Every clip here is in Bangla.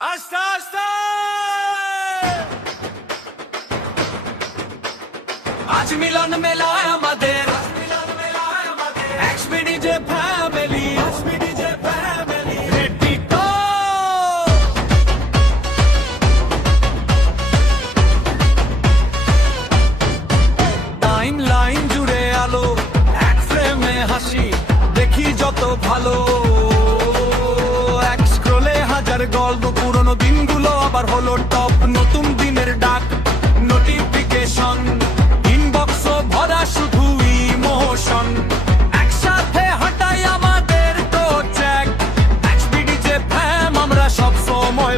আস্তে আস্তে আজ মিলন মেলায় আমাদের এক্সপি ডিজে ফ্যামিলি রেডি তো টাইম লাইন জুড়ে আলো এক ফ্রেমে হাসি দেখি যত ভালো এক স্ক্রলে হাজার গল্প পুরনো দিনগুলো আবার হলো টপ নতুন দিনের ডাক নোটিফিকেশন ইনবক্স ভরা শুধু ইমোশন একসাথে হাঁটাই আমাদের তো চ্যাক এক্সপিডি যে ফ্যাম আমরা সব সময়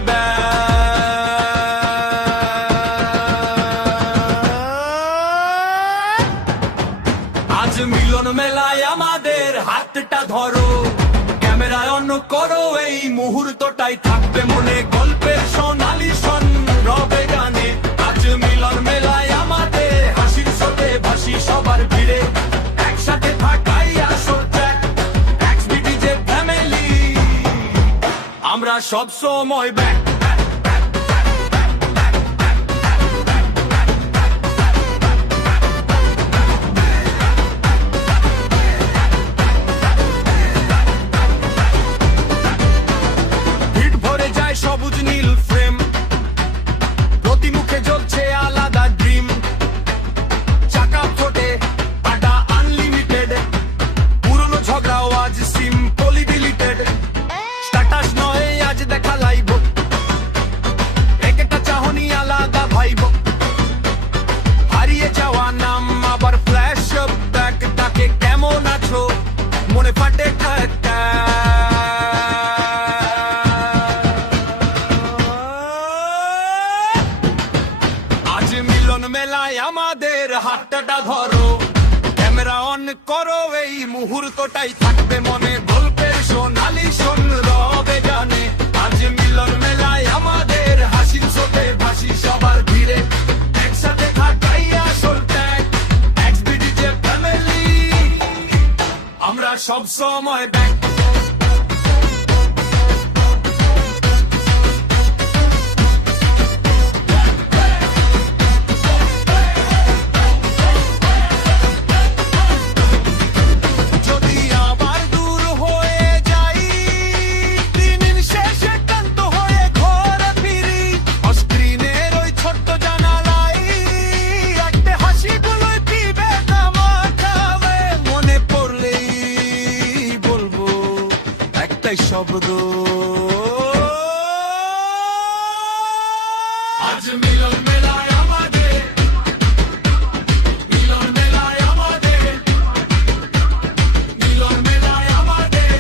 আজ মিলন মেলায় আমাদের হাতটা ধরো ক্যামেরায় অন করো এই মুহূর্তটাই থাকবে মনে গল্পের সোনালি সন রবে গানে আজ মিলন মেলায় আমাদের হাসির সাথে ভাসি সবার ভিড়ে একসাথে থাকাই আসল জ্যাক এক্সপিডি যে ফ্যামিলি আমরা সব সময় ব্যাক সবুজ নীল ফ্রেম প্রতি মুখে জ্বলছে আলাদা ড্রিম চাকা ফোটে আড্ডা আনলিমিটেড পুরনো ঝগড়াও আজ সিম্পলি ডিলিটেড স্ট্যাটাস নয় আজ দেখা লাইভ একটা চাহনি আলাদা ভাইব হারিয়ে যাওয়া নাম আবার ফ্ল্যাশ ব্যাক তাকে কেমন আছো মনে ফাটে মেলায় আমাদের হাতটা ধরো ক্যামেরা অন করো এই মুহূর্তটাই থাকবে মনে গল্পের সোনালি শোন রবে গানে আজ মিলন মেলায় আমাদের হাসির সাথে ভাসি সবার ভিড়ে একসাথে থাকাই আসল ট্যাগ এক্সপিডি যে ফ্যামিলি আমরা সব সময় ব্যাক শব্দ আজ মিলন মেলায় আমাদের মিলন মেলায় আমাদের মিলন মেলায় আমাদের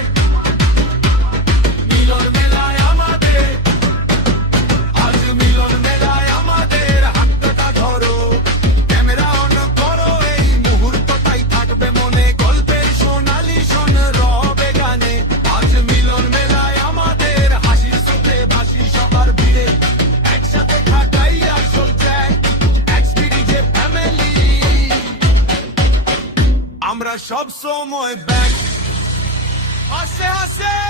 মিলন মেলায় আমাদের আজ মিলন মেলায় আমাদের হাতটা ধরো ক্যামেরা অন করো এই মুহূর্তটাই থাকবে মনে গল্পের সোনালি শোন রবে গানে আজ মিলন মেলায় আমাদের হাসির সাথে ভাসি সবার ভিড়ে একসাথে থাকাই আসল জ্যাক এক্সপিডি যে ফ্যামিলি আমরা সব সময় ব্যাক হাসে হাসে